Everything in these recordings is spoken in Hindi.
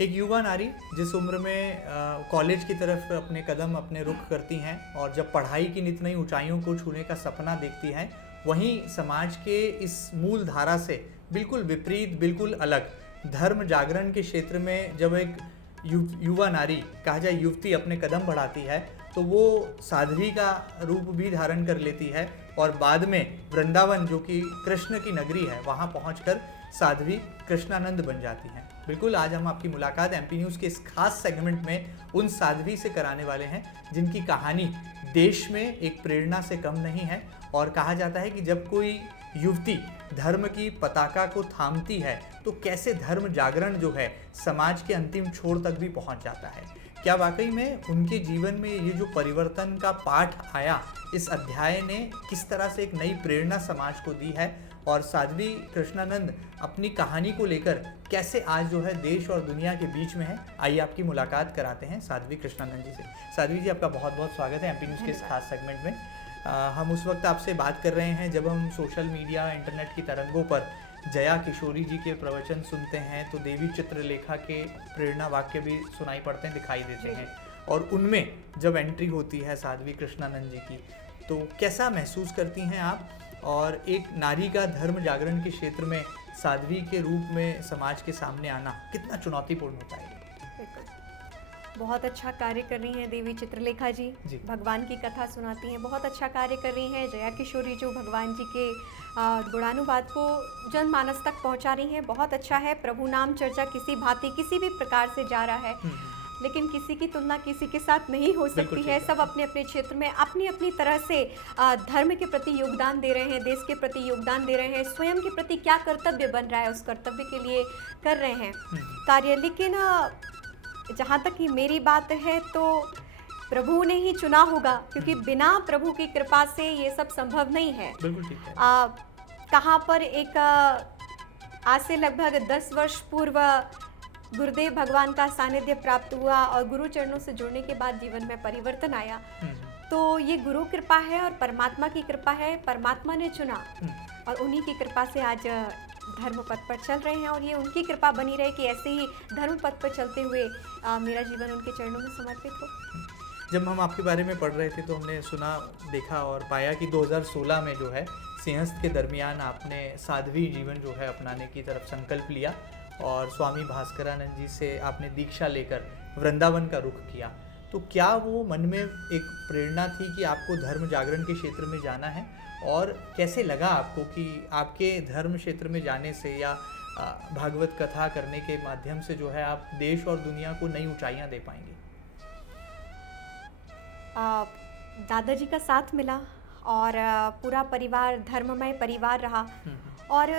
एक युवा नारी जिस उम्र में कॉलेज की तरफ अपने रुख करती हैं और जब पढ़ाई की नित नई ऊंचाइयों को छूने का सपना देखती हैं, वहीं समाज के इस मूल धारा से बिल्कुल विपरीत, बिल्कुल अलग धर्म जागरण के क्षेत्र में जब एक युवा नारी, कहा जाए युवती, अपने कदम बढ़ाती है तो वो साध्वी का रूप भी धारण कर लेती है और बाद में वृंदावन, जो कि कृष्ण की नगरी है, वहाँ पहुँचकर साध्वी कृष्णानंद बन जाती हैं। बिल्कुल, आज हम आपकी मुलाकात एमपी न्यूज़ के इस खास सेगमेंट में उन साध्वी से कराने वाले हैं जिनकी कहानी देश में एक प्रेरणा से कम नहीं है। और कहा जाता है कि जब कोई युवती धर्म की पताका को थामती है तो कैसे धर्म जागरण जो है समाज के अंतिम छोर तक भी पहुंच जाता है। क्या वाकई में उनके जीवन में ये जो परिवर्तन का पाठ आया, इस अध्याय ने किस तरह से एक नई प्रेरणा समाज को दी है और साध्वी कृष्णानंद अपनी कहानी को लेकर कैसे आज जो है देश और दुनिया के बीच में है। आइए आपकी मुलाकात कराते हैं साध्वी कृष्णानंद जी से। साध्वी जी, आपका बहुत बहुत स्वागत है एमपी न्यूज़ के इस खास सेगमेंट में। हम उस वक्त आपसे बात कर रहे हैं जब हम सोशल मीडिया, इंटरनेट की तरंगों पर जया किशोरी जी के प्रवचन सुनते हैं तो देवी चित्रलेखा के प्रेरणा वाक्य भी सुनाई पड़ते हैं, दिखाई देते हैं, और उनमें जब एंट्री होती है साध्वी कृष्णानंद जी की तो कैसा महसूस करती हैं आप, और एक नारी का धर्म जागरण के क्षेत्र में साध्वी के रूप में समाज के सामने आना कितना चुनौतीपूर्ण होता है? बहुत अच्छा कार्य कर रही हैं देवी चित्रलेखा जी। भगवान की कथा सुनाती हैं, बहुत अच्छा कार्य कर रही हैं। जया किशोरी जो भगवान जी के गुणानुवाद को जनमानस तक पहुंचा रही हैं, बहुत अच्छा है। प्रभु नाम चर्चा किसी भांति किसी भी प्रकार से जा रहा है, लेकिन किसी की तुलना किसी के साथ नहीं हो सकती है। सब अपने अपने क्षेत्र में अपनी अपनी तरह से धर्म के प्रति योगदान दे रहे हैं, देश के प्रति योगदान दे रहे हैं, स्वयं के प्रति क्या कर्तव्य बन रहा है उस कर्तव्य के लिए कर रहे हैं कार्य। लेकिन जहाँ तक कि मेरी बात है तो प्रभु ने ही चुना होगा, क्योंकि बिना प्रभु की कृपा से ये सब संभव नहीं है। बिल्कुल ठीक है। कहाँ पर एक आज से लगभग 10 वर्ष पूर्व गुरुदेव भगवान का सानिध्य प्राप्त हुआ और गुरु चरणों से जुड़ने के बाद जीवन में परिवर्तन आया। तो ये गुरु कृपा है और परमात्मा की कृपा है। परमात्मा ने चुना और उन्हीं की कृपा से आज धर्म पथ पर चल रहे हैं, और ये उनकी कृपा बनी रहे कि ऐसे ही धर्म पथ पर चलते हुए मेरा जीवन उनके चरणों में समर्पित हो। जब हम आपके बारे में पढ़ रहे थे तो हमने सुना, देखा और पाया कि 2016 में जो है सिंहस्थ के दरमियान आपने साध्वी जीवन जो है अपनाने की तरफ संकल्प लिया और स्वामी भास्करानंद जी से आपने दीक्षा लेकर वृंदावन का रुख किया। तो क्या वो मन में एक प्रेरणा थी कि आपको धर्म जागरण के क्षेत्र में जाना है, और कैसे लगा आपको कि आपके धर्म क्षेत्र में जाने से या भागवत कथा करने के माध्यम से जो है आप देश और दुनिया को नई ऊंचाइयां दे पाएंगे? दादाजी का साथ मिला और पूरा परिवार धर्ममय परिवार रहा। और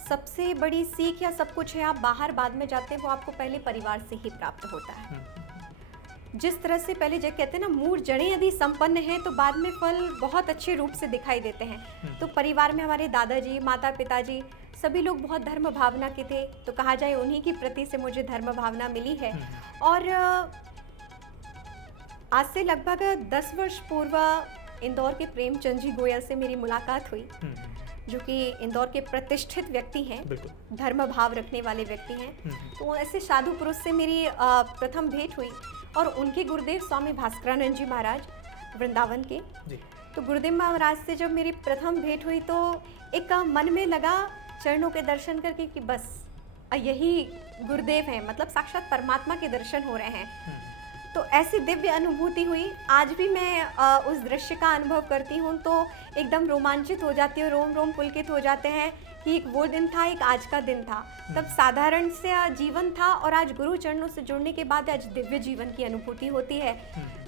सबसे बड़ी सीख या सब कुछ है, आप बाहर बाद में जाते हैं वो आपको पहले परिवार से ही प्राप्त होता है। जिस तरह से पहले जो कहते हैं ना, मूल जड़ें यदि संपन्न हैं तो बाद में फल बहुत अच्छे रूप से दिखाई देते हैं। तो परिवार में हमारे दादाजी, माता पिताजी सभी लोग बहुत धर्म भावना के थे, तो कहा जाए उन्हीं की प्रति से मुझे धर्म भावना मिली है। और आज से लगभग 10 वर्ष पूर्व इंदौर के प्रेमचंद जी गोयल से मेरी मुलाकात हुई, जो कि इंदौर के प्रतिष्ठित व्यक्ति हैं, धर्म भाव रखने वाले व्यक्ति हैं। तो ऐसे साधु पुरुष से मेरी प्रथम भेंट हुई, और उनके गुरुदेव स्वामी भास्करानंद जी महाराज वृंदावन के। तो गुरुदेव महाराज से जब मेरी प्रथम भेंट हुई तो एक मन में लगा चरणों के दर्शन करके कि बस यही गुरुदेव हैं, मतलब साक्षात परमात्मा के दर्शन हो रहे हैं। तो ऐसी दिव्य अनुभूति हुई। आज भी मैं उस दृश्य का अनुभव करती हूँ तो एकदम रोमांचित हो जाती हूँ, रोम रोम पुलकित हो जाते हैं कि एक वो दिन था, एक आज का दिन था। तब साधारण से जीवन था और आज गुरु चरणों से जुड़ने के बाद आज दिव्य जीवन की अनुभूति होती है।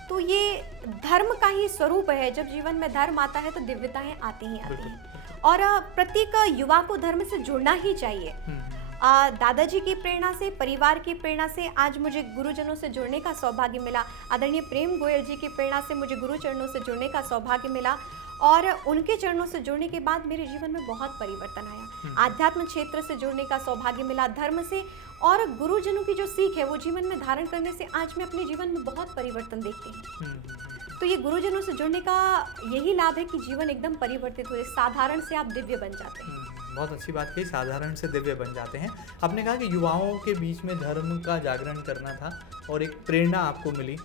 तो ये धर्म का ही स्वरूप है। जब जीवन में धर्म आता है तो दिव्यताएं आती ही आती हैं, और प्रत्येक युवा को धर्म से जुड़ना ही चाहिए। दादाजी की प्रेरणा से, परिवार की प्रेरणा से आज मुझे गुरुजनों से जुड़ने का सौभाग्य मिला। आदरणीय प्रेम गोयल जी की प्रेरणा से मुझे गुरु चरणों से जुड़ने का सौभाग्य मिला, और उनके चरणों से जुड़ने के बाद मेरे जीवन में बहुत परिवर्तन आया। आध्यात्म क्षेत्र से जुड़ने का सौभाग्य मिला धर्म से, और गुरुजनों की जो सीख है वो जीवन में धारण करने से आज मैं अपने जीवन में बहुत परिवर्तन देखती हूँ। तो ये गुरुजनों से जुड़ने का यही लाभ है कि जीवन एकदम परिवर्तित हो जाए, साधारण से आप दिव्य बन जाते हैं। बहुत अच्छी बात कही, साधारण से दिव्य बन जाते हैं। आपने कहा कि युवाओं के बीच में धर्म का जागरण करना था और एक प्रेरणा आपको मिली।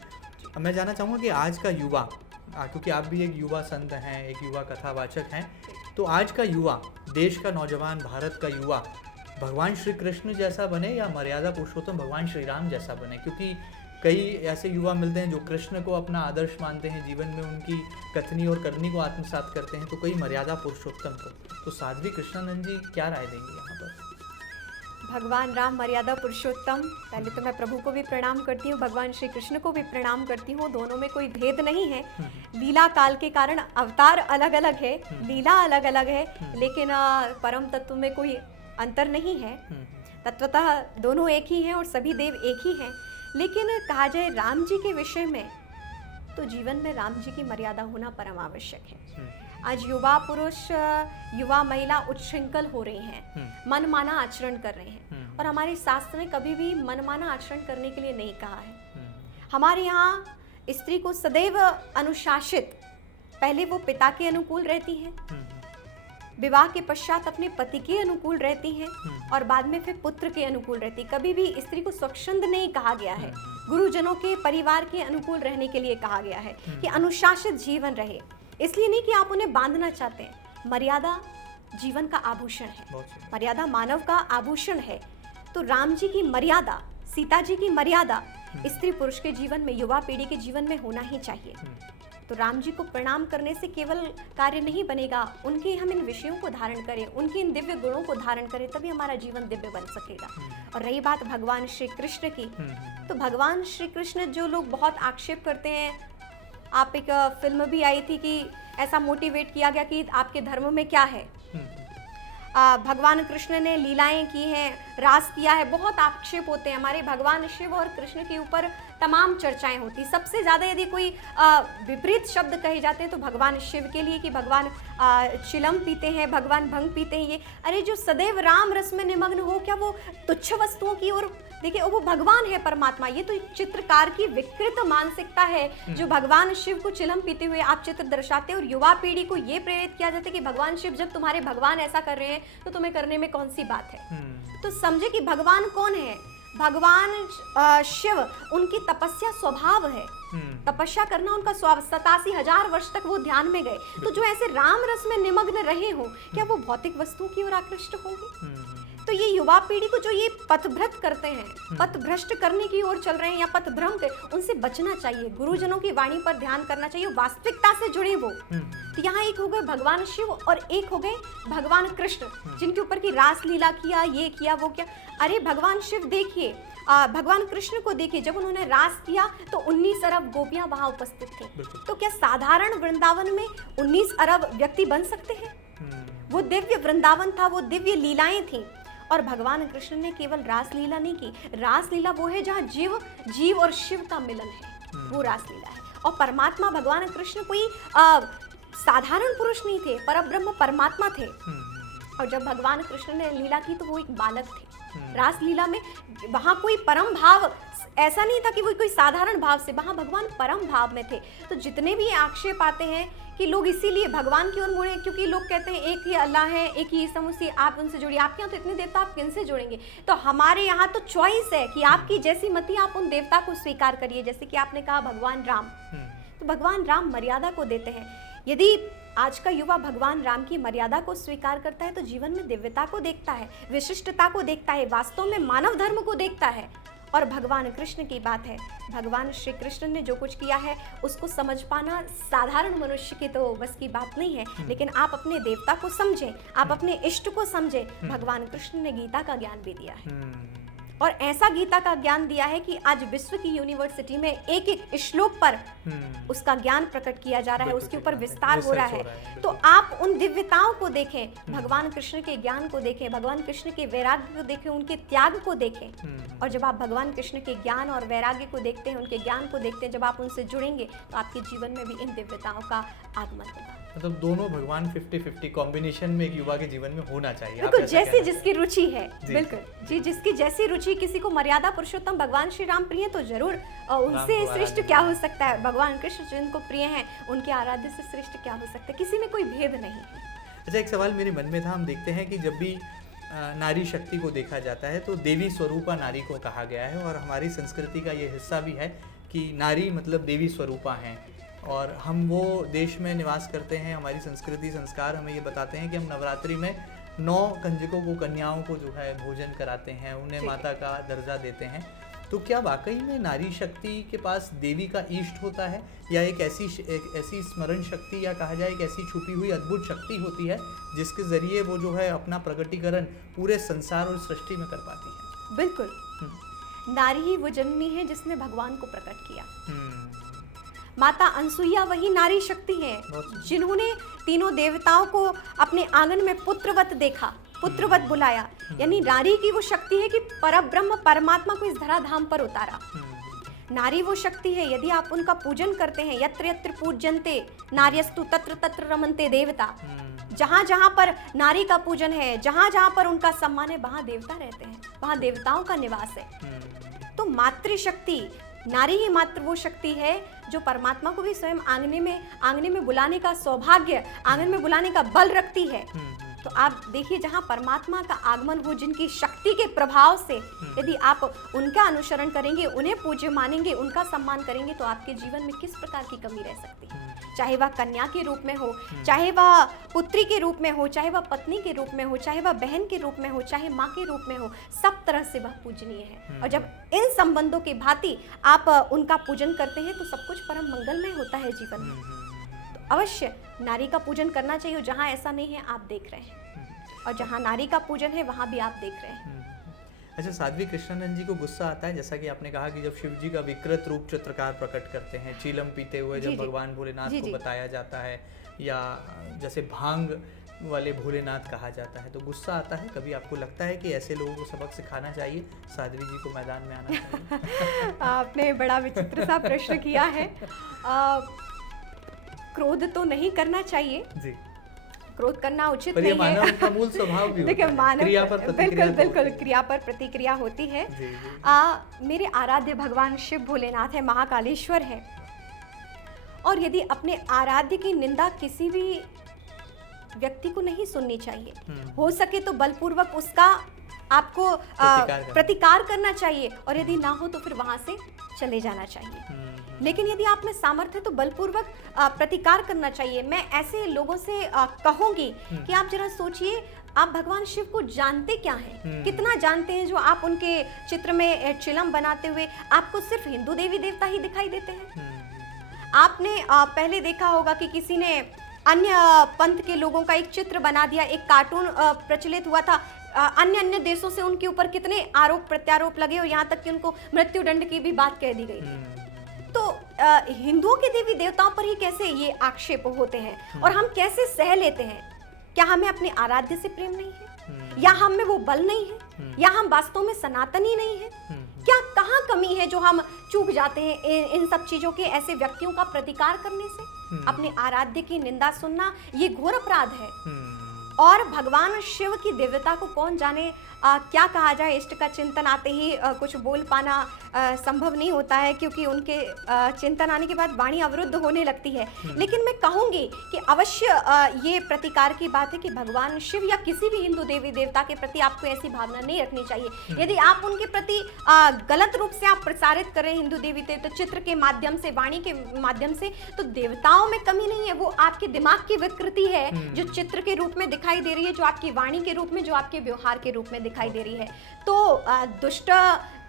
मैं जानना चाहूँगा कि आज का युवा, क्योंकि आप भी एक युवा संत हैं, एक युवा कथावाचक हैं, तो आज का युवा, देश का नौजवान, भारत का युवा भगवान श्री कृष्ण जैसा बने या मर्यादा पुरुषोत्तम भगवान श्री राम जैसा बने? क्योंकि कई ऐसे युवा मिलते हैं जो कृष्ण को अपना आदर्श मानते हैं, जीवन में उनकी कथनी और करनी को आत्मसात करते हैं, तो कई मर्यादा पुरुषोत्तम को। तो साध्वी कृष्णानंद जी क्या राय देंगे यहाँ पर? भगवान राम मर्यादा पुरुषोत्तम, पहले तो मैं प्रभु को भी प्रणाम करती हूँ, भगवान श्री कृष्ण को भी प्रणाम करती हूँ। दोनों में कोई भेद नहीं है। लीला काल के कारण अवतार अलग अलग है, लीला अलग अलग है, लेकिन परम तत्व में कोई अंतर नहीं है। तत्वतः दोनों एक ही हैं और सभी देव एक ही हैं। लेकिन कहा जाए राम जी के विषय में, तो जीवन में राम जी की मर्यादा होना परम आवश्यक है। आज युवा पुरुष, युवा महिला उच्छृंखल हो रही हैं, मनमाना आचरण कर रहे हैं, और हमारे शास्त्र ने कभी भी मनमाना आचरण करने के लिए नहीं कहा है। हमारे यहाँ स्त्री को सदैव अनुशासित, पहले वो पिता के अनुकूल रहती है, विवाह के पश्चात अपने पति के अनुकूल रहती हैं, और बाद में फिर पुत्र के अनुकूल रहती। कभी भी स्त्री को स्वच्छंद नहीं कहा गया है, गुरुजनों के परिवार के अनुकूल रहने के लिए कहा गया है कि अनुशासित जीवन रहे। इसलिए नहीं कि आप उन्हें बांधना चाहते हैं। मर्यादा जीवन का आभूषण है, मर्यादा मानव का आभूषण है। तो राम जी की मर्यादा, सीता जी की मर्यादा स्त्री पुरुष के जीवन में, युवा पीढ़ी के जीवन में होना ही चाहिए। तो राम जी को प्रणाम करने से केवल कार्य नहीं बनेगा, उनके हम इन विषयों को धारण करें, उनके इन दिव्य गुणों को धारण करें, तभी हमारा जीवन दिव्य बन सकेगा। और रही बात भगवान श्री कृष्ण की, तो भगवान श्री कृष्ण, जो लोग बहुत आक्षेप करते हैं, आप एक फिल्म भी आई थी कि ऐसा मोटिवेट किया गया कि आपके धर्म में क्या है। भगवान कृष्ण ने लीलाएं की हैं, रास किया है, बहुत आक्षेप होते हैं। हमारे भगवान शिव और कृष्ण के ऊपर तमाम चर्चाएं होती। सबसे ज़्यादा यदि कोई विपरीत शब्द कहे जाते हैं तो भगवान शिव के लिए, कि भगवान चिलम पीते हैं, भगवान भंग पीते हैं। ये अरे, जो सदैव राम रस में निमग्न हो, क्या वो तुच्छ वस्तुओं की ओर देखिए? वो भगवान है, परमात्मा। ये तो एक चित्रकार की विकृत मानसिकता है, जो भगवान शिव को चिलम पीते हुए आप चित्र दर्शाते हैं, और युवा पीढ़ी को ये प्रेरित किया जाता है कि भगवान शिव, जब तुम्हारे भगवान ऐसा कर रहे हैं तो तुम्हें करने में कौन सी बात है। तो समझे कि भगवान कौन है। भगवान शिव, उनकी तपस्या स्वभाव है, तपस्या करना उनका स्वभाव। 87,000 वर्ष तक वो ध्यान में गए। तो जो ऐसे राम रस में निमग्न रहे हो, क्या वो भौतिक वस्तुओं की ओर आकृष्ट होंगे? तो ये युवा पीढ़ी को जो ये पथभ्रष्ट करते हैं, पथभ्रष्ट करने की ओर चल रहे हैं या पथभ्रम के, उनसे बचना चाहिए। गुरुजनों की वाणी पर ध्यान करना चाहिए, वास्तविकता से जुड़े वो। तो यहाँ एक हो गए भगवान शिव और एक हो गए भगवान कृष्ण, जिनके ऊपर की रास लीला किया, ये किया, वो किया। अरे भगवान शिव देखिए, भगवान कृष्ण को देखिए, जब उन्होंने रास किया तो 19 अरब गोपियां वहां उपस्थित थी। तो क्या साधारण वृंदावन में 19 अरब व्यक्ति बन सकते हैं? वो दिव्य वृंदावन था, वो दिव्य लीलाएं थी। और भगवान कृष्ण ने केवल रास लीला नहीं की। रास लीला वो है जहाँ जीव और शिव का मिलन है, वो रास लीला है। और परमात्मा भगवान कृष्ण कोई साधारण पुरुष नहीं थे, परब्रह्म परमात्मा थे। और जब भगवान कृष्ण ने लीला की तो वो एक बालक थे। रास लीला में वहाँ कोई परम भाव ऐसा नहीं था कि वो कोई साधारण भाव से, वहाँ भगवान परम भाव में थे। तो जितने भी आक्षेप आते हैं कि लोग इसीलिए भगवान की ओर मुड़े, क्योंकि लोग कहते हैं एक ही अल्लाह है, एक ही ईसा मसीह, आप उनसे जुड़िए। आपके यहाँ तो इतने देवता, आप किनसे जुड़ेंगे? तो हमारे यहाँ तो चॉइस है कि आपकी जैसी मति, आप उन देवता को स्वीकार करिए। जैसे कि आपने कहा भगवान राम, तो भगवान राम मर्यादा को देते हैं। यदि आज का युवा भगवान राम की मर्यादा को स्वीकार करता है तो जीवन में दिव्यता को देखता है, विशिष्टता को देखता है, वास्तव में मानव धर्म को देखता है। और भगवान कृष्ण की बात है, भगवान श्री कृष्ण ने जो कुछ किया है उसको समझ पाना साधारण मनुष्य की तो बस की बात नहीं है। लेकिन आप अपने देवता को समझें, आप अपने इष्ट को समझें। भगवान कृष्ण ने गीता का ज्ञान भी दिया है, और ऐसा गीता का ज्ञान दिया है कि आज विश्व की यूनिवर्सिटी में एक एक श्लोक पर उसका ज्ञान प्रकट किया जा रहा है, उसके ऊपर विस्तार हो रहा है। तो आप उन दिव्यताओं को देखें, भगवान कृष्ण के ज्ञान को देखें, भगवान कृष्ण के वैराग्य को देखें, उनके त्याग को देखें। और जब आप भगवान कृष्ण के ज्ञान और वैराग्य को देखते हैं, उनके ज्ञान को देखते हैं, जब आप उनसे जुड़ेंगे तो आपके जीवन में भी इन दिव्यताओं का आगमन होगा। मतलब दोनों भगवान 50-50 कॉम्बिनेशन में एक युवा के जीवन में होना चाहिए। बिल्कुल, जैसी जिसकी रुचि है, बिल्कुल जी, जिसकी जैसी रुचि। किसी को मर्यादा पुरुषोत्तम भगवान श्री राम प्रिय तो जरूर, उनसे श्रेष्ठ क्या हो सकता है? भगवान कृष्ण जिनको प्रिय हैं, उनके आराध्य से श्रेष्ठ क्या हो सकता है? किसी में कोई भेद नहीं है। अच्छा, एक सवाल मेरे मन में था, हम देखते हैं कि जब भी नारी शक्ति को देखा जाता है तो देवी स्वरूपा नारी को कहा गया है, और हमारी संस्कृति का ये हिस्सा भी है कि नारी मतलब देवी स्वरूपा हैं, और हम वो देश में निवास करते हैं, हमारी संस्कृति संस्कार हमें ये बताते हैं कि हम नवरात्रि में 9 कंजकों को, कन्याओं को जो है भोजन कराते हैं, उन्हें माता का दर्जा देते हैं। तो क्या वाकई में नारी शक्ति के पास देवी का इष्ट होता है, या एक ऐसी स्मरण शक्ति, या कहा जाए एक ऐसी छुपी हुई अद्भुत शक्ति होती है जिसके जरिए वो जो है अपना प्रकटीकरण पूरे संसार और सृष्टि में कर पाती है? बिल्कुल, नारी ही वो जननी है जिसने भगवान को प्रकट किया। माता अनसुईया वही नारी शक्ति है जिन्होंने तीनों देवताओं को अपने आंगन में पुत्रवत देखा, पुत्रवत बुलाया। यानी नारी की वो शक्ति है कि परब्रह्म परमात्मा को इस धराधाम पर उतारा। नारी वो शक्ति है, यदि आप उनका पूजन करते हैं, यत्र यत्र पूज्यन्ते नार्यस्तु तत्र तत्र रमन्ते देवता। जहाँ जहाँ पर नारी का पूजन है, जहाँ जहाँ पर उनका सम्मान है, वहाँ देवता रहते हैं, वहाँ देवताओं का निवास है। तो मातृशक्ति, नारी ही मात्र वो शक्ति है जो परमात्मा को भी स्वयं आंगने में बुलाने का सौभाग्य, आंगन में बुलाने का बल रखती है। तो आप देखिए, जहाँ परमात्मा का आगमन हो, जिनकी शक्ति के प्रभाव से यदि आप उनका अनुसरण करेंगे, उन्हें पूज्य मानेंगे, उनका सम्मान करेंगे, तो आपके जीवन में किस प्रकार की कमी रह सकती है। चाहे वह कन्या के रूप में हो, चाहे वह पुत्री के रूप में हो, चाहे वह पत्नी के रूप में हो, चाहे वह बहन के रूप में हो, चाहे माँ के रूप में हो, सब तरह से वह पूजनीय है। और जब इन संबंधों की भांति आप उनका पूजन करते हैं तो सब कुछ परम मंगलमय होता है जीवन में। तो अवश्य नारी का पूजन करना चाहिए। जहाँ ऐसा नहीं है आप देख रहे हैं, और जहाँ नारी का पूजन है वहाँ भी आप देख रहे हैं। अच्छा, साध्वी कृष्णानंद जी को गुस्सा आता है, जैसा कि आपने कहा कि जब शिव जी का विकृत रूप चित्रकार प्रकट करते हैं, चीलम पीते हुए जब भगवान भोलेनाथ को बताया जाता है, या जैसे भांग वाले भोलेनाथ कहा जाता है, तो गुस्सा आता है? कभी आपको लगता है कि ऐसे लोगों को सबक सिखाना चाहिए, साध्वी जी को मैदान में आना चाहिए? आपने बड़ा विचित्र सा प्रश्न किया है। क्रोध तो नहीं करना चाहिए जी, क्रोध करना उचित नहीं है। मानव का मूल स्वभाव भी होता है। मानव क्रिया पर प्रतिक्रिया, बिल्कुल क्रिया पर प्रतिक्रिया होती है। मेरे आराध्य भगवान शिव भोलेनाथ है, महाकालेश्वर है, और यदि अपने आराध्य की निंदा किसी भी व्यक्ति को नहीं सुननी चाहिए। हो सके तो बलपूर्वक उसका आपको प्रतिकार करना चाहिए, और यदि ना हो तो फिर वहां से चले जाना चाहिए। लेकिन यदि आप में सामर्थ्य तो बलपूर्वक प्रतिकार करना चाहिए। मैं ऐसे लोगों से कहूंगी कि आप जरा सोचिए, आप भगवान शिव को जानते क्या हैं, कितना जानते हैं, जो आप उनके चित्र में चिलम बनाते हुए आपको सिर्फ हिंदू देवी देवता ही दिखाई देते हैं। आपने पहले देखा होगा कि किसी ने अन्य पंथ के लोगों का एक चित्र बना दिया, एक कार्टून प्रचलित हुआ था, अन्य देशों से उनके ऊपर कितने आरोप प्रत्यारोप लगे, और यहाँ तक कि उनको मृत्यु दंड की भी बात कह दी गई थी। तो हिंदुओं के देवी देवताओं पर ही कैसे ये आक्षेप होते हैं, और हम कैसे सह लेते हैं? क्या हमें अपने आराध्य से प्रेम नहीं है, या हम में वो बल नहीं है, या हम वास्तव में सनातनी नहीं है? क्या कहाँ कमी है जो हम चूक जाते हैं इन सब चीजों के, ऐसे व्यक्तियों का प्रतिकार करने से? अपने आराध्य की निंदा सुनना ये घोर अपराध है। और भगवान शिव की दिव्यता को कौन जाने क्या कहा जाए, इष्ट का चिंतन आते ही कुछ बोल पाना संभव नहीं होता है, क्योंकि उनके चिंतन आने के बाद वाणी अवरुद्ध होने लगती है। लेकिन मैं कहूँगी कि अवश्य ये प्रतिकार की बात है कि भगवान शिव या किसी भी हिंदू देवी देवता के प्रति आपको ऐसी भावना नहीं रखनी चाहिए। यदि आप उनके प्रति गलत रूप से आप प्रसारित कर रहे हैं हिंदू देवी देवता चित्र के माध्यम से, वाणी के माध्यम से, तो देवताओं में कमी नहीं है, वो आपके दिमाग की विकृति है जो चित्र के रूप में दिखाई दे रही है, जो आपकी वाणी के रूप में, जो आपके व्यवहार के रूप में दिखाई दे रही है। तो दुष्ट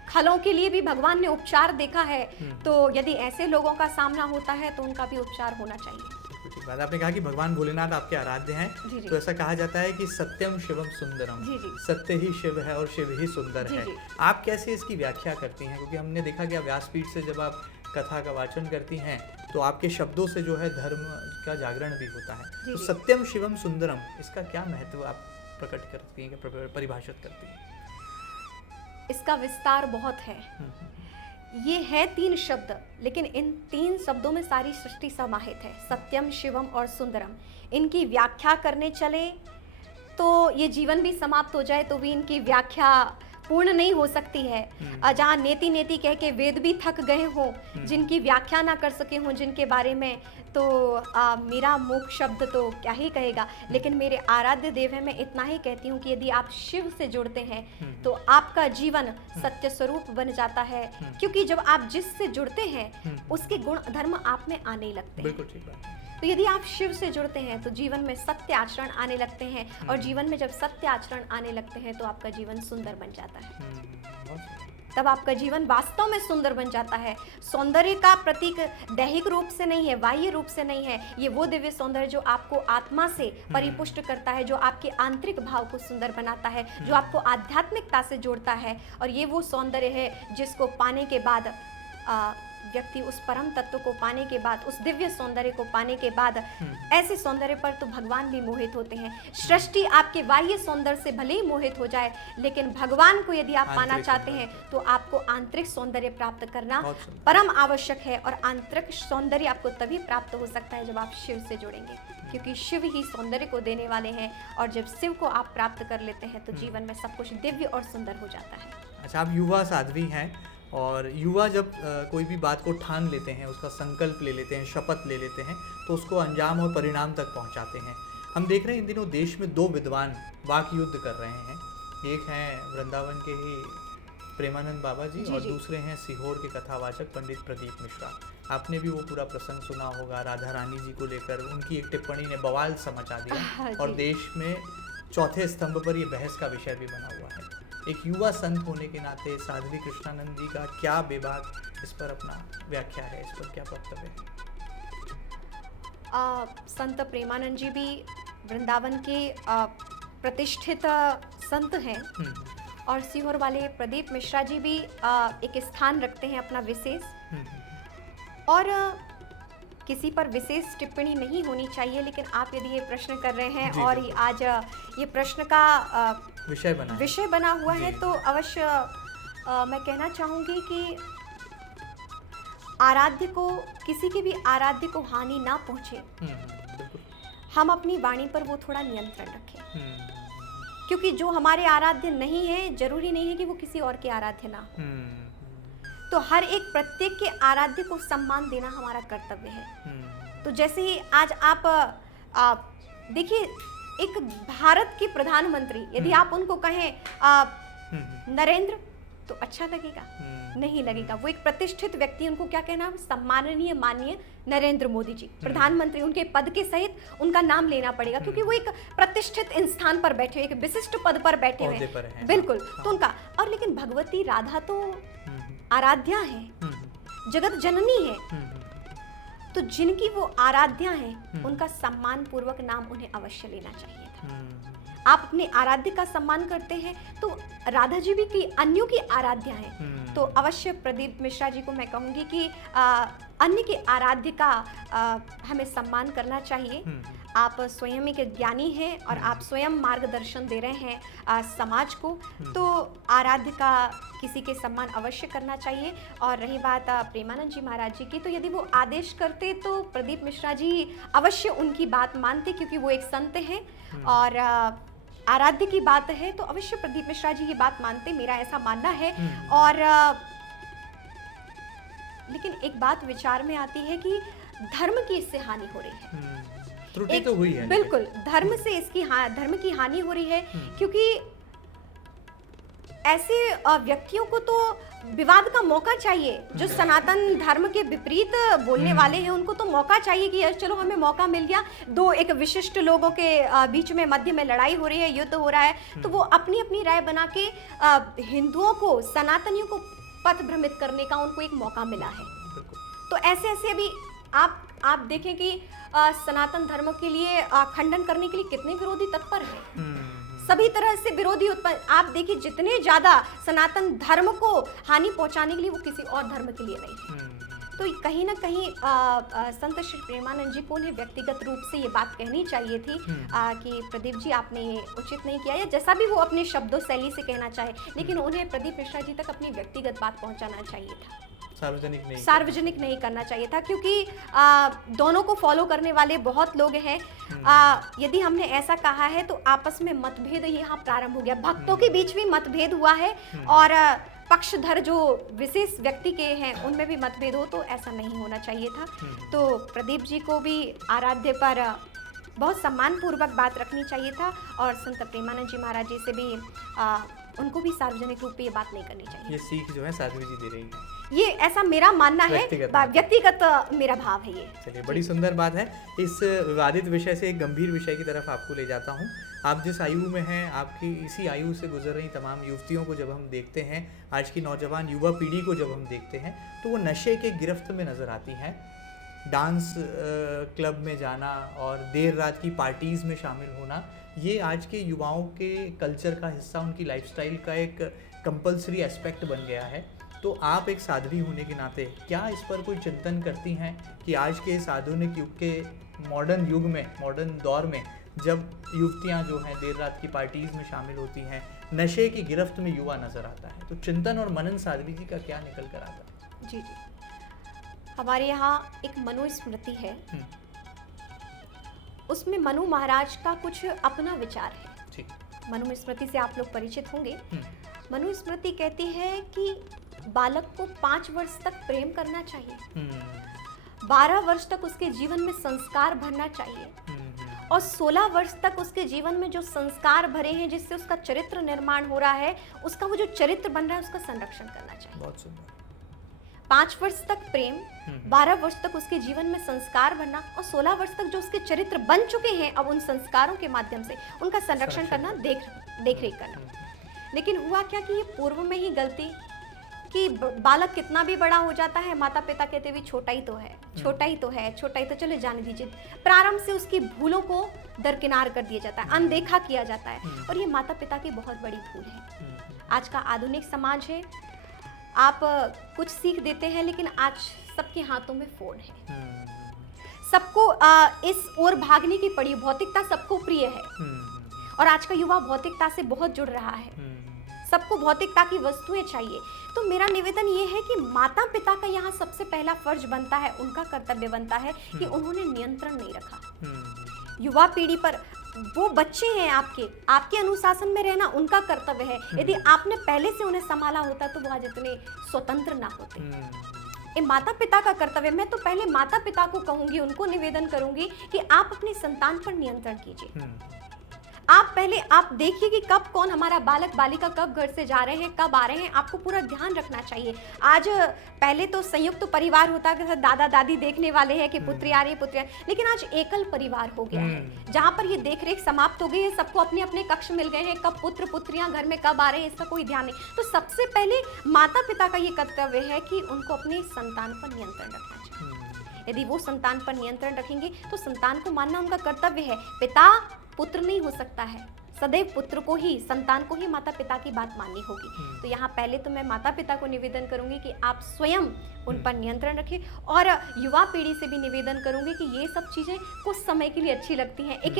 खलों के लिए भी भगवान ने उपचार देखा है। तो यदि ऐसे लोगों का सामना होता है तो उनका भी उपचार होना चाहिए। बात आपने कहा कि भगवान भोलेनाथ आपके आराध्य हैं, तो ऐसा कहा जाता है कि सत्यम शिवम सुंदरम, सत्य ही शिव है और शिव ही सुंदर है। आप कैसे इसकी व्याख्या करती हैं? क्योंकि हमने देखा कि व्यासपीठ से जब आप कथा का वाचन करती हैं तो आपके शब्दों से जो है धर्म का जागरण भी होता है। तो सत्यम शिवम सुंदरम, इसका क्या महत्व आप प्रकट करती हैं, परिभाषित करती हैं? इसका विस्तार बहुत है। ये है 3 शब्द, लेकिन इन 3 शब्दों में सारी सृष्टि समाहित है, सत्यम शिवम और सुंदरम। इनकी व्याख्या करने चले तो ये जीवन भी समाप्त हो जाए तो भी इनकी व्याख्या पूर्ण नहीं हो सकती है। जहाँ नेति नेति कह के वेद भी थक गए हों, जिनकी व्याख्या ना कर सके हों, जिनके बारे में तो मेरा मुख शब्द तो क्या ही कहेगा, लेकिन मेरे आराध्य देव है, मैं इतना ही कहती हूँ कि यदि आप शिव से जुड़ते हैं तो आपका जीवन सत्य स्वरूप बन जाता है, क्योंकि जब आप जिससे जुड़ते हैं उसके गुण धर्म आप में आने लगते हैं। बिल्कुल ठीक बात है। तो यदि आप शिव से जुड़ते हैं तो जीवन में सत्य आचरण आने लगते हैं, और जीवन में जब सत्य आचरण आने लगते हैं तो आपका जीवन सुंदर बन जाता है। तब आपका जीवन वास्तव में सुंदर बन जाता है। सौंदर्य का प्रतीक दैहिक रूप से नहीं है, बाह्य रूप से नहीं है, ये वो दिव्य सौंदर्य जो आपको आत्मा से परिपुष्ट करता है, जो आपके आंतरिक भाव को सुंदर बनाता है, जो आपको आध्यात्मिकता से जोड़ता है। और ये वो सौंदर्य है जिसको पाने के बाद व्यक्ति उस परम तत्व को पाने के बाद, उस दिव्य सौंदर्य को पाने के बाद, ऐसे सौंदर्य पर तो भगवान भी मोहित होते हैं। सृष्टि आपके बाह्य सौंदर्य से भले ही मोहित हो जाए, लेकिन भगवान को यदि आप पाना चाहते हैं तो आपको आंतरिक सौंदर्य प्राप्त करना परम आवश्यक है। और आंतरिक सौंदर्य आपको तभी प्राप्त हो सकता है जब आप शिव से जुड़ेंगे, क्योंकि शिव ही सौंदर्य को देने वाले हैं। और जब शिव को आप प्राप्त कर लेते हैं तो जीवन में सब कुछ दिव्य और सुंदर हो जाता है। अच्छा, आप युवा साध्वी हैं, और युवा जब कोई भी बात को ठान लेते हैं, उसका संकल्प ले लेते हैं, शपथ ले लेते हैं, तो उसको अंजाम और परिणाम तक पहुंचाते हैं। हम देख रहे हैं इन दिनों देश में 2 विद्वान वाक युद्ध कर रहे हैं। एक हैं वृंदावन के ही प्रेमानंद बाबा जी, और दूसरे हैं सीहोर के कथावाचक पंडित प्रदीप मिश्रा। आपने भी वो पूरा प्रसंग सुना होगा, राधा रानी जी को लेकर उनकी एक टिप्पणी ने बवाल सा मचा दिया, और देश में चौथे स्तंभ पर ये बहस का विषय भी बना हुआ है। एक युवा संत होने के नाते साध्वी कृष्णानंद जी का क्या बेबाक इस पर अपना व्याख्या है, इस पर क्या वक्तव्य है? संत प्रेमानंद जी भी वृंदावन के प्रतिष्ठित संत हैं, और सीहोर वाले प्रदीप मिश्रा जी भी एक स्थान रखते हैं अपना विशेष, और किसी पर विशेष टिप्पणी नहीं होनी चाहिए। लेकिन आप यदि ये प्रश्न कर रहे हैं और आज ये प्रश्न का विषय बना हुआ है, तो अवश्य मैं कहना चाहूँगी कि आराध्य को, किसी के भी आराध्य को हानि ना पहुँचे, हम अपनी वाणी पर वो थोड़ा नियंत्रण रखें, क्योंकि जो हमारे आराध्य नहीं है, जरूरी नहीं है कि वो किसी और के आराध्य ना हो। तो हर एक प्रत्येक के आराध्य को सम्मान देना हमारा कर्तव्य है। तो जैसे ही आज आप देखिए, एक भारत के प्रधानमंत्री, यदि आप उनको कहें नरेंद्र, तो अच्छा लगेगा? नहीं लगेगा। वो एक प्रतिष्ठित व्यक्ति, उनको क्या कहना, सम्माननीय माननीय नरेंद्र मोदी जी, प्रधानमंत्री, उनके पद के सहित उनका नाम लेना पड़ेगा, क्योंकि वो एक प्रतिष्ठित स्थान पर बैठे हुए, एक विशिष्ट पद पर बैठे हुए हैं। बिल्कुल। तो उनका, और लेकिन भगवती राधा तो आराध्या है, जगत जननी है, तो जिनकी वो आराध्या हैं उनका सम्मान पूर्वक नाम उन्हें अवश्य लेना चाहिए था। आप अपने आराध्य का सम्मान करते हैं, तो राधा जी भी की अन्यों की आराध्या हैं, तो अवश्य प्रदीप मिश्रा जी को मैं कहूँगी कि अन्य के आराध्य का हमें सम्मान करना चाहिए। आप स्वयं एक ज्ञानी हैं और आप स्वयं मार्गदर्शन दे रहे हैं समाज को, तो आराध्य का किसी के सम्मान अवश्य करना चाहिए। और रही बात प्रेमानंद जी महाराज जी की, तो यदि वो आदेश करते तो प्रदीप मिश्रा जी अवश्य उनकी बात मानते, क्योंकि वो एक संत हैं, और आराध्य की बात है तो अवश्य प्रदीप मिश्रा जी ये बात मानते, मेरा ऐसा मानना है। और लेकिन एक बात विचार में आती है कि धर्म की इससे हानि हो रही है, त्रुटि तो हुई है। बिल्कुल, धर्म से इसकी धर्म की हानि हो रही है, क्योंकि ऐसे व्यक्तियों को तो विवाद का मौका चाहिए। जो सनातन धर्म के विपरीत बोलने वाले हैं, उनको तो मौका चाहिए कि चलो हमें मौका मिल गया, दो एक विशिष्ट लोगों के बीच में मध्य में लड़ाई हो रही है, युद्ध हो रहा है, तो वो अपनी अपनी राय बना के हिंदुओं को, सनातनियों को पथ भ्रमित करने का उनको एक मौका मिला है। तो ऐसे ऐसे अभी आप देखें कि सनातन धर्म के लिए खंडन करने के लिए कितने विरोधी तत्पर हैं, सभी तरह से विरोधी उत्पन्न। आप देखिए, जितने ज्यादा सनातन धर्म को हानि पहुंचाने के लिए, वो किसी और धर्म के लिए नहीं है। तो कहीं ना कहीं संत श्री प्रेमानंद जी को उन्हें व्यक्तिगत रूप से ये बात कहनी चाहिए थी कि प्रदीप जी आपने उचित नहीं किया, या जैसा भी वो अपने शब्दों शैली से कहना चाहे, लेकिन उन्हें प्रदीप मिश्रा जी तक अपनी व्यक्तिगत बात पहुंचाना चाहिए था, सार्वजनिक नहीं करना चाहिए था, क्योंकि दोनों को फॉलो करने वाले बहुत लोग हैं। यदि हमने ऐसा कहा है तो आपस में मतभेद यहाँ प्रारंभ हो गया, भक्तों के बीच भी मतभेद हुआ है, और पक्षधर जो विशेष व्यक्ति के हैं उनमें भी मतभेद हो, तो ऐसा नहीं होना चाहिए था। तो प्रदीप जी को भी आराध्य पर बहुत सम्मानपूर्वक बात रखनी चाहिए था, और संत प्रेमानंद जी महाराज जी से भी उनको भी सार्वजनिक रूप पे ये बात नहीं करनी चाहिए। ये सीख जो है साध्वी जी दे रही है, ये ऐसा मेरा मानना है, व्यक्तिगत मेरा भाव है ये। चलिए, बड़ी सुंदर बात है। इस विवादित विषय से एक गंभीर विषय की तरफ आपको ले जाता हूँ। आप जिस आयु में हैं, आपकी इसी आयु से गुजर रही तमाम युवतियों को जब हम देखते हैं, आज की नौजवान युवा पीढ़ी को जब हम देखते हैं, तो वो नशे के गिरफ्त में नज़र आती हैं। डांस क्लब में जाना और देर रात की पार्टीज़ में शामिल होना, ये आज के युवाओं के कल्चर का हिस्सा, उनकी लाइफस्टाइल का एक कंपल्सरी एस्पेक्ट बन गया है। तो आप एक साध्वी होने के नाते क्या इस पर कोई चिंतन करती हैं कि आज के इस आधुनिक युग के मॉडर्न युग में, मॉडर्न दौर में, जब युवतियां जो हैं देर रात की पार्टीज़ में शामिल होती हैं, नशे की गिरफ्त में युवा नज़र आता है, तो चिंतन और मनन साध्वी जी का क्या निकल कर आता है? जी, हमारे यहाँ एक मनुस्मृति है, उसमें मनु महाराज का कुछ अपना विचार है। मनुस्मृति से आप लोग परिचित होंगे। मनुस्मृति कहती है कि बालक को 5 वर्ष तक प्रेम करना चाहिए, 12 वर्ष तक उसके जीवन में संस्कार भरना चाहिए, और 16 वर्ष तक उसके जीवन में जो संस्कार भरे हैं, जिससे उसका चरित्र निर्माण हो रहा है, उसका वो जो चरित्र बन रहा है, उसका संरक्षण करना चाहिए। बहुत सुंदर। 5 वर्ष तक प्रेम, 12 वर्ष तक उसके जीवन में संस्कार भरना, और 16 वर्ष तक जो उसके चरित्र बन चुके हैं, अब उन संस्कारों के माध्यम से उनका संरक्षण करना, देख रेख करना। लेकिन हुआ क्या कि ये पूर्व में ही गलती, कि बालक कितना भी बड़ा हो जाता है, माता पिता कहते हुए छोटा ही तो है, छोटा ही तो है, छोटा ही तो, चले जाने दीजिए। प्रारंभ से उसकी भूलों को दरकिनार कर दिया जाता है, अनदेखा किया जाता है, और ये माता पिता की बहुत बड़ी भूल है। आज का आधुनिक समाज है, आप कुछ सीख देते हैं, लेकिन आज सबके हाथों में फोन है, सबको इस ओर भागने की पड़ी, भौतिकता सबको प्रिय है, और आज का युवा भौतिकता से बहुत जुड़ रहा है, सबको भौतिकता की वस्तुएं चाहिए। तो मेरा निवेदन ये है कि माता पिता का यहाँ सबसे पहला फर्ज बनता है, उनका कर्तव्य बनता है कि उन्होंने नियंत्रण नहीं रखा युवा पीढ़ी पर। वो बच्चे हैं आपके अनुशासन में रहना उनका कर्तव्य है। यदि आपने पहले से उन्हें संभाला होता तो वो आज इतने स्वतंत्र ना होते। ये माता पिता का कर्तव्य। मैं तो पहले माता पिता को कहूंगी, उनको निवेदन करूंगी कि आप अपनी संतान पर नियंत्रण कीजिए। आप देखिए कि कब कौन हमारा बालक बालिका कब घर से जा रहे हैं, कब आ रहे हैं, आपको पूरा ध्यान रखना चाहिए। आज पहले तो संयुक्त परिवार होता है, दादा दादी देखने वाले हैं कि पुत्री आ रही है, पुत्री, लेकिन आज एकल परिवार हो गया है, जहाँ पर ये देखरेख समाप्त हो गई है, सबको अपने अपने कक्ष मिल गए हैं, कब पुत्र पुत्रियां घर में कब आ रहे हैं इसका कोई ध्यान नहीं। तो सबसे पहले माता पिता का ये कर्तव्य है कि उनको अपनी संतान पर नियंत्रण रखना चाहिए। यदि वो संतान पर नियंत्रण रखेंगे तो संतान को मानना उनका कर्तव्य है। पिता पुत्र नहीं हो सकता है, सदैव पुत्र को ही, संतान को ही माता पिता की बात माननी होगी। तो यहाँ पहले तो मैं माता पिता को निवेदन करूंगी कि आप स्वयं उन पर नियंत्रण रखें, और युवा पीढ़ी से भी निवेदन करूंगी कि ये सब चीज़ें कुछ समय के लिए अच्छी लगती हैं। एक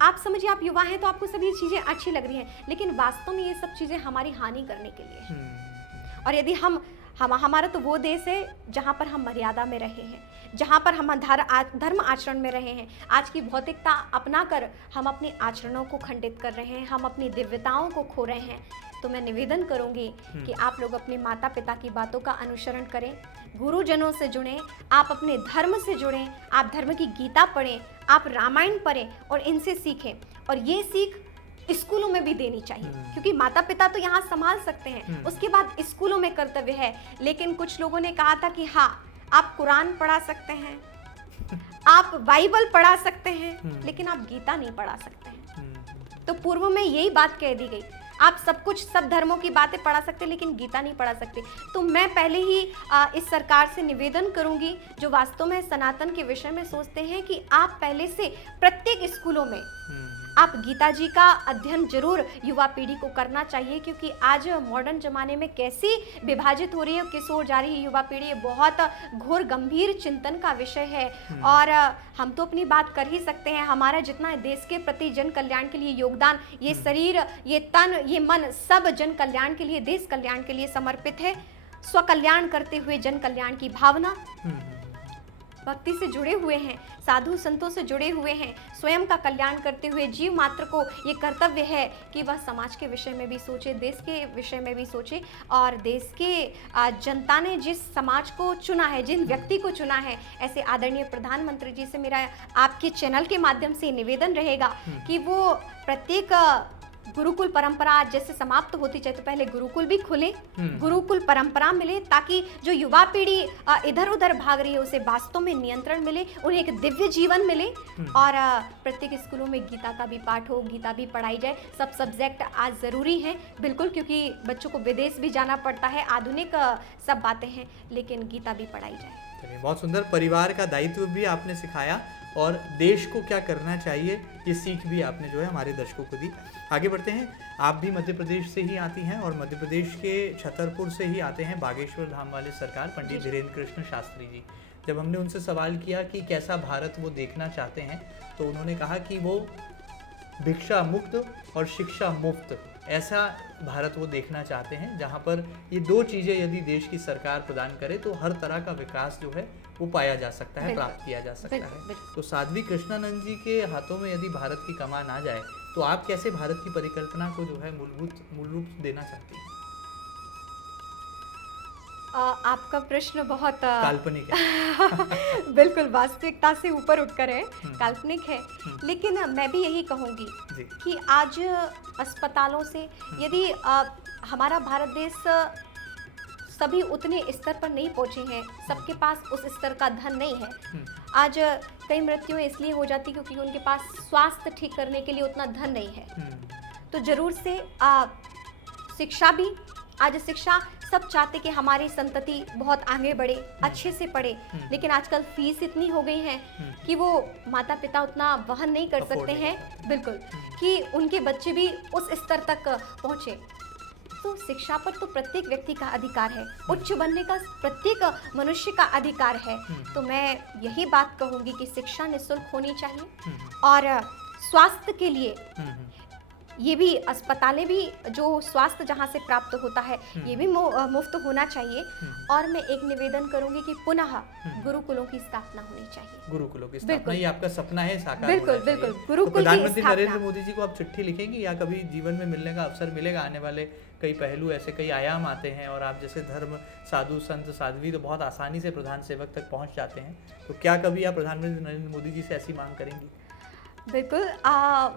आप समझिए, आप युवा हैं तो आपको सभी चीज़ें अच्छी लग रही हैं, लेकिन वास्तव में ये सब चीज़ें हमारी हानि करने के लिए हैं। और यदि हमारा तो वो देश है जहाँ पर हम मर्यादा में रहे हैं, जहाँ पर हम धर्म आचरण में रहे हैं। आज की भौतिकता अपनाकर हम अपने आचरणों को खंडित कर रहे हैं, हम अपनी दिव्यताओं को खो रहे हैं। तो मैं निवेदन करूंगी कि आप लोग अपने माता पिता की बातों का अनुसरण करें, गुरुजनों से जुड़ें, आप अपने धर्म से जुड़ें, आप धर्म की गीता पढ़ें, आप रामायण पढ़ें और इनसे सीखें। और ये सीख स्कूलों में भी देनी चाहिए, क्योंकि माता पिता तो यहाँ संभाल सकते हैं, उसके बाद स्कूलों में कर्तव्य है। लेकिन कुछ लोगों ने कहा था कि हाँ, आप कुरान पढ़ा सकते हैं, आप बाइबल पढ़ा सकते हैं, लेकिन आप गीता नहीं पढ़ा सकते हैं। तो पूर्व में यही बात कह दी गई, आप सब कुछ, सब धर्मों की बातें पढ़ा सकते हैं, लेकिन गीता नहीं पढ़ा सकते। तो मैं पहले ही इस सरकार से निवेदन करूंगी, जो वास्तव में सनातन के विषय में सोचते हैं, कि आप पहले से प्रत्येक स्कूलों में आप गीता जी का अध्ययन जरूर युवा पीढ़ी को करना चाहिए, क्योंकि आज मॉडर्न जमाने में कैसी विभाजित हो रही है, किस ओर जा रही है युवा पीढ़ी, बहुत घोर गंभीर चिंतन का विषय है। और हम तो अपनी बात कर ही सकते हैं, हमारा जितना देश के प्रति जन कल्याण के लिए योगदान, ये शरीर, ये तन, ये मन, सब जन कल्याण के लिए, देश कल्याण के लिए समर्पित है। स्वकल्याण करते हुए जन कल्याण की भावना, भक्ति से जुड़े हुए हैं, साधु संतों से जुड़े हुए हैं, स्वयं का कल्याण करते हुए जीव मात्र को ये कर्तव्य है कि वह समाज के विषय में भी सोचे, देश के विषय में भी सोचे। और देश के जनता ने जिस समाज को चुना है, जिन व्यक्ति को चुना है, ऐसे आदरणीय प्रधानमंत्री जी से मेरा आपके चैनल के माध्यम से निवेदन रहेगा कि वो प्रत्येक गुरुकुल परंपरा जैसे समाप्त होती चाहे तो पहले गुरुकुल भी खुले, गुरुकुल परंपरा मिले, ताकि जो युवा पीढ़ी इधर उधर भाग रही है उसे वास्तव में नियंत्रण मिले, उन्हें एक दिव्य जीवन मिले। और प्रत्येक स्कूलों में गीता का भी पाठ हो, गीता भी पढ़ाई जाए। सब सब्जेक्ट आज ज़रूरी हैं बिल्कुल, क्योंकि बच्चों को विदेश भी जाना पड़ता है, आधुनिक सब बातें हैं, लेकिन गीता भी पढ़ाई जाए। चलिए, बहुत सुंदर। परिवार का दायित्व भी आपने सिखाया और देश को क्या करना चाहिए ये सीख भी आपने जो है हमारे दर्शकों को दी। आगे बढ़ते हैं। आप भी मध्य प्रदेश से ही आती हैं और मध्य प्रदेश के छतरपुर से ही आते हैं बागेश्वर धाम वाले सरकार पंडित धीरेन्द्र कृष्ण शास्त्री जी। जब हमने उनसे सवाल किया कि कैसा भारत वो देखना चाहते हैं तो उन्होंने कहा कि वो भिक्षा मुक्त और शिक्षा मुक्त ऐसा भारत वो देखना चाहते हैं, जहाँ पर ये दो चीज़ें यदि देश की सरकार प्रदान करे तो हर तरह का विकास जो है वो पाया जा सकता है, प्राप्त किया जा सकता है। तो साध्वी कृष्णानंद जी के हाथों में यदि भारत की कमान आ जाए तो आप कैसे भारत की परिकल्पना को जो है मूल रूप देना चाहती हैं? आपका प्रश्न बहुत काल्पनिक है। बिल्कुल वास्तविकता से ऊपर उठकर है, काल्पनिक है। लेकिन मैं भी यही कहूँगी कि आज अस्पतालों से यदि हमारा भारत देश सभी उतने स्तर पर नहीं पहुँचे हैं, सबके पास उस स्तर का धन नहीं है। आज कई मृत्युएं इसलिए हो जाती क्योंकि उनके पास स्वास्थ्य ठीक करने के लिए उतना धन नहीं है। तो जरूर से शिक्षा भी, आज शिक्षा सब चाहते कि हमारी संतति बहुत आगे बढ़े, अच्छे से पढ़े, लेकिन आजकल फीस इतनी हो गई है कि वो माता पिता उतना वहन नहीं कर सकते हैं बिल्कुल कि उनके बच्चे भी उस स्तर तक पहुँचे। तो शिक्षा पर तो प्रत्येक व्यक्ति का अधिकार है, उच्च बनने का प्रत्येक मनुष्य का अधिकार है। तो मैं यही बात कहूँगी कि शिक्षा निःशुल्क होनी चाहिए और स्वास्थ्य के लिए ये भी अस्पतालें भी जो स्वास्थ्य जहाँ से प्राप्त होता है ये भी मुफ्त होना चाहिए। और मैं एक निवेदन करूंगी कि पुनः गुरुकुलों की स्थापना होनी चाहिए। गुरुकुलों की स्थापना, ये आपका सपना है, साकार बिल्कुल होना बिल्कुल चाहिए। गुरुकुल तो प्रधानमंत्री की स्थापना। नरेंद्र मोदी जी को आप चिट्ठी लिखेंगी या कभी जीवन में मिलने का अवसर मिलेगा? आने वाले कई पहलू ऐसे कई आयाम आते हैं और आप जैसे धर्म साधु संत साध्वी तो बहुत आसानी से प्रधान सेवक तक पहुँच जाते हैं, तो क्या कभी आप प्रधानमंत्री नरेंद्र मोदी जी से ऐसी मांग करेंगी? बिल्कुल,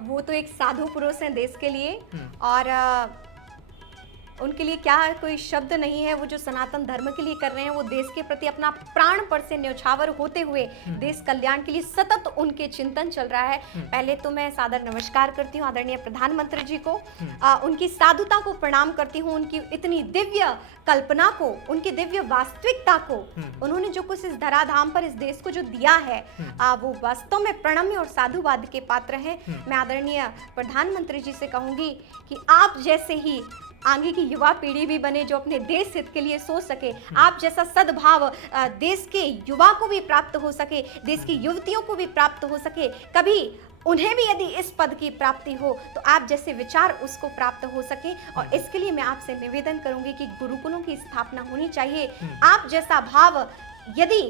वो तो एक साधु पुरुष हैं देश के लिए और उनके लिए क्या कोई शब्द नहीं है। वो जो सनातन धर्म के लिए कर रहे हैं, वो देश के प्रति अपना प्राण पर से न्यौछावर होते हुए देश कल्याण के लिए सतत उनके चिंतन चल रहा है। पहले तो मैं सादर नमस्कार करती हूँ आदरणीय प्रधानमंत्री जी को, उनकी साधुता को प्रणाम करती हूँ, उनकी इतनी दिव्य कल्पना को, उनकी दिव्य वास्तविकता को, उन्होंने जो कुछ इस धराधाम पर इस देश को जो दिया है वो वास्तव में प्रणम्य और साधुवाद के पात्र हैं। मैं आदरणीय प्रधानमंत्री जी से कहूँगी कि आप जैसे ही आगे की युवा पीढ़ी भी बने जो अपने देश हित के लिए सोच सके, आप जैसा सद्भाव देश के युवा को भी प्राप्त हो सके, देश की युवतियों को भी प्राप्त हो सके, कभी उन्हें भी यदि इस पद की प्राप्ति हो तो आप जैसे विचार उसको प्राप्त हो सके। और इसके लिए मैं आपसे निवेदन करूंगी कि गुरुकुलों की स्थापना होनी चाहिए। आप जैसा भाव यदि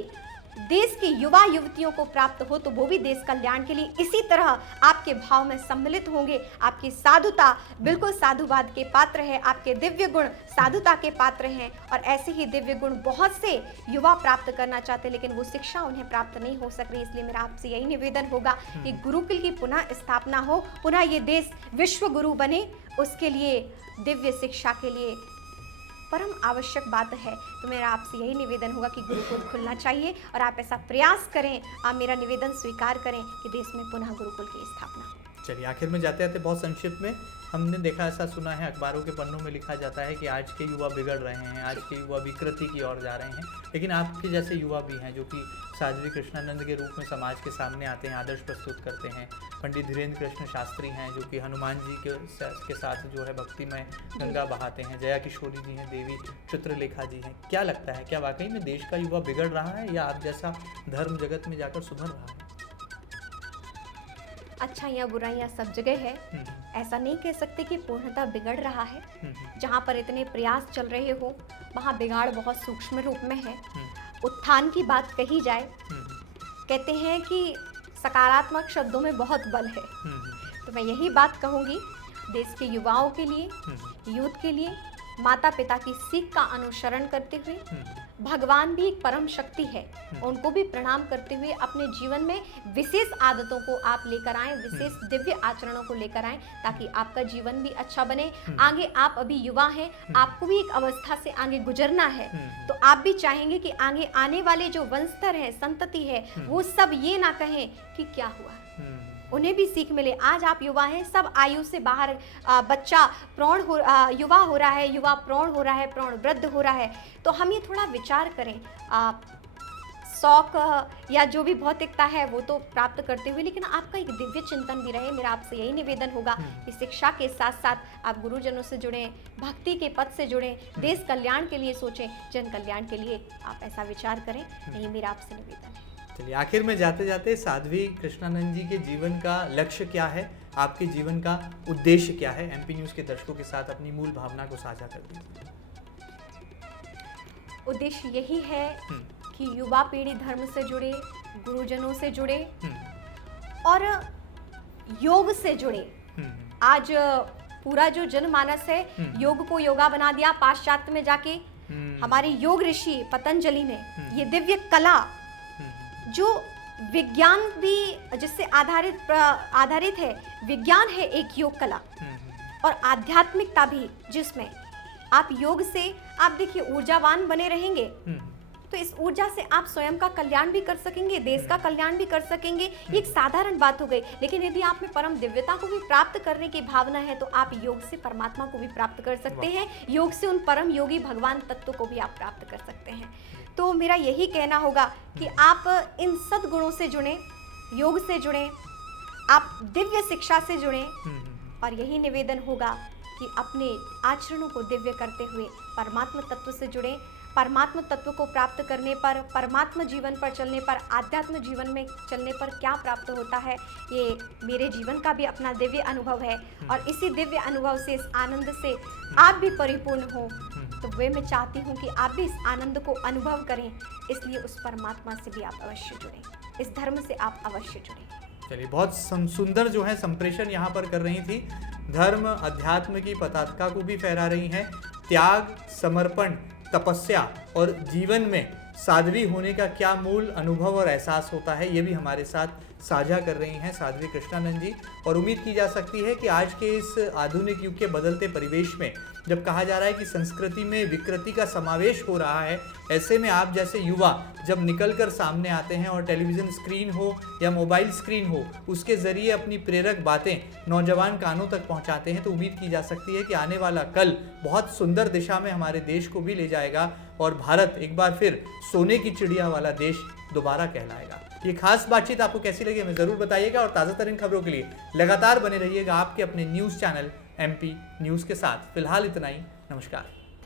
देश की युवा युवतियों को प्राप्त हो तो वो भी देश कल्याण के लिए इसी तरह आपके भाव में सम्मिलित होंगे। आपकी साधुता बिल्कुल साधुवाद के पात्र है, आपके दिव्य गुण साधुता के पात्र हैं और ऐसे ही दिव्य गुण बहुत से युवा प्राप्त करना चाहते लेकिन वो शिक्षा उन्हें प्राप्त नहीं हो सक रही। इसलिए मेरा आपसे यही निवेदन होगा कि गुरुकुल की पुनः स्थापना हो, पुनः ये देश विश्व गुरु बने, उसके लिए दिव्य शिक्षा के लिए परम आवश्यक बात है। तो मेरा आपसे यही निवेदन होगा कि गुरुकुल खुलना चाहिए और आप ऐसा प्रयास करें, आप मेरा निवेदन स्वीकार करें कि देश में पुनः गुरुकुल की स्थापना। चलिए, आखिर में जाते जाते बहुत संक्षिप्त में हमने देखा, ऐसा सुना है अखबारों के पन्नों में लिखा जाता है कि आज के युवा बिगड़ रहे हैं, आज के युवा विकृति की ओर जा रहे हैं, लेकिन आपके जैसे युवा भी हैं जो कि साध्वी कृष्णानंद के रूप में समाज के सामने आते हैं, आदर्श प्रस्तुत करते हैं। पंडित धीरेन्द्र कृष्ण शास्त्री हैं जो कि हनुमान जी के साथ जो है भक्ति में गंगा बहाते हैं। जया किशोरी जी हैं, देवी चित्रलेखा जी हैं। क्या लगता है, क्या वाकई में देश का युवा बिगड़ रहा है या आप जैसा धर्म जगत में जाकर सुधर रहा है? अच्छाइयाँ बुराइयाँ सब जगह है, ऐसा नहीं कह सकते कि पूर्णतः बिगड़ रहा है। जहाँ पर इतने प्रयास चल रहे हो वहाँ बिगाड़ बहुत सूक्ष्म रूप में है। उत्थान की बात कही जाए कहते हैं कि सकारात्मक शब्दों में बहुत बल है। तो मैं यही बात कहूँगी देश के युवाओं के लिए, यूथ के लिए, माता पिता की सीख का अनुसरण करते हुए, भगवान भी एक परम शक्ति है, उनको भी प्रणाम करते हुए अपने जीवन में विशेष आदतों को आप लेकर आएं, विशेष दिव्य आचरणों को लेकर आएं, ताकि आपका जीवन भी अच्छा बने। आगे आप अभी युवा हैं, आपको भी एक अवस्था से आगे गुजरना है, तो आप भी चाहेंगे कि आगे आने वाले जो वंशधर है, संतति है, वो सब ये ना कहें कि क्या हुआ, उन्हें भी सीख मिले। आज आप युवा हैं, सब आयु से बाहर बच्चा प्रौढ़ हो, युवा हो रहा है, युवा प्रौढ़ हो रहा है, प्रौढ़ वृद्ध हो रहा है। तो हम ये थोड़ा विचार करें, शौक या जो भी भौतिकता है वो तो प्राप्त करते हुए, लेकिन आपका एक दिव्य चिंतन भी रहे। मेरा आपसे यही निवेदन होगा कि शिक्षा के साथ साथ आप गुरुजनों से जुड़ें, भक्ति के पथ से जुड़ें, देश कल्याण के लिए सोचें, जन कल्याण के लिए आप ऐसा विचार करें। यही मेरा आपसे निवेदन है। चलिए, आखिर में जाते जाते साध्वी कृष्णानंद जी के जीवन का लक्ष्य क्या है, आपके जीवन का उद्देश्य क्या है, एमपी न्यूज़ के दर्शकों के साथ अपनी मूल भावना को साझा कर दीजिए। उद्देश्य यही है कि युवा पीढ़ी धर्म से जुड़े, गुरुजनों से जुड़े और योग से जुड़े। आज पूरा जो जनमानस है योग को योगा बना दिया पाश्चात्य में जाके। हमारे योग ऋषि पतंजलि ने ये दिव्य कला जो विज्ञान भी जिससे आधारित है, विज्ञान है एक योग कला और आध्यात्मिकता भी, जिसमें आप योग से आप देखिए ऊर्जावान बने रहेंगे, तो इस ऊर्जा से आप स्वयं का कल्याण भी कर सकेंगे, देश का कल्याण भी कर सकेंगे। ये एक साधारण बात हो गई, लेकिन यदि आप में परम दिव्यता को भी प्राप्त करने की भावना है तो आप योग से परमात्मा को भी प्राप्त कर सकते हैं, योग से उन परम योगी भगवान तत्व को भी आप प्राप्त कर सकते हैं। तो मेरा यही कहना होगा कि आप इन सद्गुणों से जुड़ें, योग से जुड़ें, आप दिव्य शिक्षा से जुड़ें और यही निवेदन होगा कि अपने आचरणों को दिव्य करते हुए परमात्मा तत्व से जुड़ें। परमात्मा तत्व को प्राप्त करने पर, परमात्मा जीवन पर चलने पर, आध्यात्म जीवन में चलने पर क्या प्राप्त होता है, ये मेरे जीवन का भी अपना दिव्य अनुभव है और इसी दिव्य अनुभव से, इस आनंद से आप भी परिपूर्ण हो। तो वे मैं चाहती हूँ कि आप भी इस आनंद को अनुभव करें, इसलिए उस परमात्मा से भी आप अवश्य जुड़ें, इस धर्म से आप अवश्य जुड़ें। चलिए, बहुत सुंदर जो है संप्रेषण यहाँ पर कर रही थी। धर्म अध्यात्म की पताका को भी फहरा रही हैं। त्याग, समर्पण, तपस्या और जीवन में साध्वी होने का क्या मूल अनुभव और एहसास होता है, ये भी हमारे साथ साझा कर रही हैं साध्वी कृष्णानंद जी। और उम्मीद की जा सकती है कि आज के इस आधुनिक युग के बदलते परिवेश में, जब कहा जा रहा है कि संस्कृति में विकृति का समावेश हो रहा है, ऐसे में आप जैसे युवा जब निकलकर सामने आते हैं और टेलीविज़न स्क्रीन हो या मोबाइल स्क्रीन हो, उसके ज़रिए अपनी प्रेरक बातें नौजवान कानों तक पहुंचाते हैं, तो उम्मीद की जा सकती है कि आने वाला कल बहुत सुंदर दिशा में हमारे देश को भी ले जाएगा और भारत एक बार फिर सोने की चिड़िया वाला देश दोबारा कहलाएगा। ये खास बातचीत आपको कैसी लगी हमें ज़रूर बताइएगा और ताज़ा तरीन खबरों के लिए लगातार बने रहिएगा आपके अपने न्यूज़ चैनल एमपी न्यूज़ के साथ। फिलहाल इतना ही, नमस्कार।